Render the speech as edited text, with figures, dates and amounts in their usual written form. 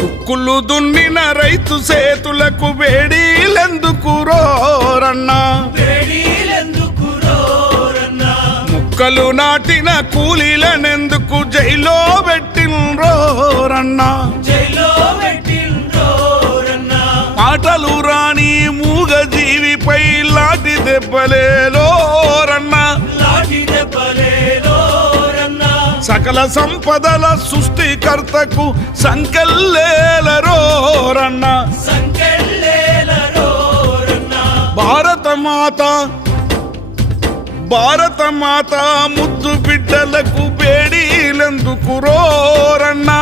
దుక్కులు దున్నిన రైతు సేతులకు వేడీలెందుకు రోరన్నా, ముక్కలు నాటిన కూలీలనెందుకు జైలో పెట్టిండ్రోరన్నా, మాటలు రాని మూగ జీవిపై లాఠీ దెబ్బలేలోరన్నా, సకల సంపదల సృష్టికర్తకు సంకెళ్ళేలరోరన్నా, భారత మాత ముద్దు బిడ్డలకు బేడీలెందుకు రోరన్నా,